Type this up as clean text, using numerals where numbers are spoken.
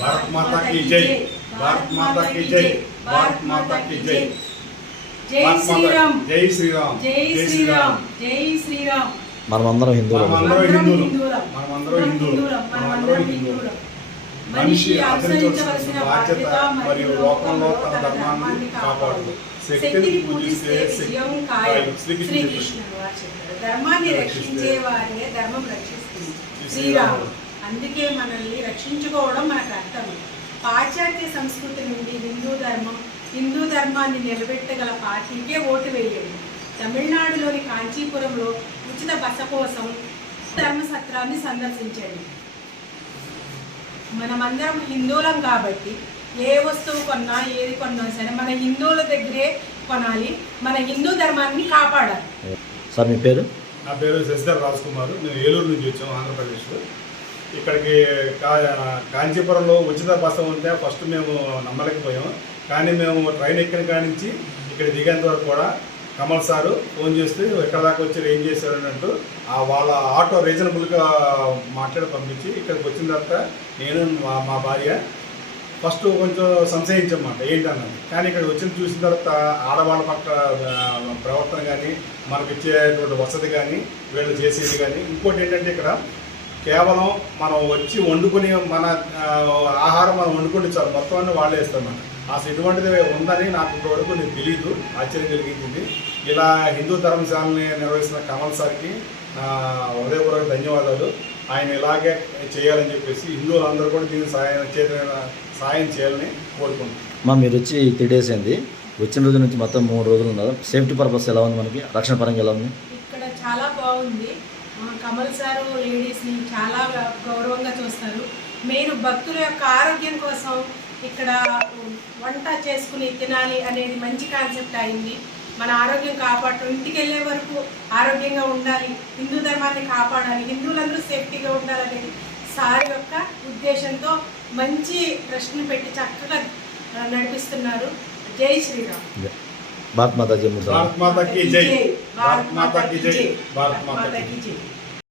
భారత్ మాతా की जय, భారత్ మాతా की जय, భారత్ మాతా की जय, జై శ్రీరామ్, జై శ్రీరామ్, జై శ్రీరామ్, జై శ్రీరామ్. మనమందరం హిందువులం. మనిషి ఆచరించవలసిన బాధ్యత మరియు లోకంలో తన ధర్మాన్ని కాపాడు. శక్తిని పూజిస్తే విజయం ఖాయం. శ్రీకృష్ణుడు వారు చెప్పారు, ధర్మాన్ని రక్షించే వారినే ధర్మం రక్షిస్తుంది. శ్రీరాముడు. అందుకే మనల్ని రక్షించుకోవడం మన కర్తవ్యం. పాశ్చాత్య సంస్కృతి నుండి హిందూ ధర్మాన్ని నిలబెట్టగల పార్టీకే ఓటు వేయండి. తమిళనాడులోని కాంచీపురంలో ఉచిత బస కోసం ధర్మసత్రాన్ని సందర్శించండి. మనమందరం హిందువులం కాబట్టి ఏ వస్తువు కొన్నా ఏది కొన్నా సరే మన హిందువుల దగ్గరే కొనాలి. మన హిందూ ధర్మాన్ని కాపాడాలి. సార్ మీ పేరు? నా పేరు శశిధర్ రాజ్ కుమార్. మేము ఏలూరు నుంచి వచ్చాము, ఆంధ్రప్రదేశ్లో. ఇక్కడికి కాంచీపురంలో ఉచిత బస ఉంటే ఫస్ట్ మేము నమ్మలేకపోయాము. కానీ మేము ట్రైన్ ఎక్కిన కాడి నుంచి ఇక్కడ దిగేంత వరకు కూడా కమల్ సారు ఫోన్ చేస్తే ఎక్కడ దాకా వచ్చారు, ఏం చేశారు అన్నట్టు వాళ్ళ ఆటో రీజనబుల్గా మాట్లాడి పంపించి ఇక్కడికి వచ్చిన తర్వాత నేను మా భార్య ఫస్ట్ కొంచెం సంశయించమాట ఏంటన్నది. కానీ ఇక్కడికి వచ్చిన చూసిన తర్వాత ఆడవాళ్ళ పట్ల ప్రవర్తన కానీ, మనకి ఇచ్చేటువంటి వసతి కానీ, వీళ్ళు చేసేది కానీ, ఇంకోటి ఏంటంటే ఇక్కడ కేవలం మనం వచ్చి వండుకొని మన ఆహారం మనం వండుకొని చాలు, మొత్తం అన్నీ వాళ్ళే ఇస్తామన్నమాట. అసలు ఇటువంటిది ఉందని నాకు ఇప్పటివరకు నేను తెలియదు, ఆశ్చర్యం కలిగించింది. ఇలా హిందూ ధర్మశాలని నిర్వహిస్తున్న కమల్ సార్కి హృదయపూర్వక ధన్యవాదాలు. ఆయన ఇలాగే చేయాలని చెప్పేసి హిందువులందరూ కూడా దీనికి సాయం చేయాలని కోరుకుంటున్నాం. మీరు వచ్చి 3 days అయింది. వచ్చిన రోజు నుంచి మొత్తం 3 రోజులు ఉన్నారు. సేఫ్టీ పర్పస్ ఎలా ఉంది, మనకి రక్షణ పరంగా ఎలా ఉంది? ఇక్కడ చాలా బాగుంది. కమల్ సారు లేడీస్ని చాలా గౌరవంగా చూస్తారు. మెయిన్ భక్తుల యొక్క ఆరోగ్యం కోసం ఇక్కడ వంట చేసుకుని తినాలి అనేది మంచి కాన్సెప్ట్ అయింది. మన ఆరోగ్యం కాపాడటం, ఇంటికి వెళ్ళే వరకు ఆరోగ్యంగా ఉండాలి, హిందూ ధర్మాన్ని కాపాడాలి, హిందువులందరూ సేఫ్టీగా ఉండాలనేది సార్ యొక్క ఉద్దేశంతో మంచి ప్రశ్న పెట్టి చక్కగా నడిపిస్తున్నారు. జై శ్రీరామ్. భారత్ మాతా జై. భారత్ మాతా की जय, భారత్ మాతా की जय, భారత్ మాతా की जय.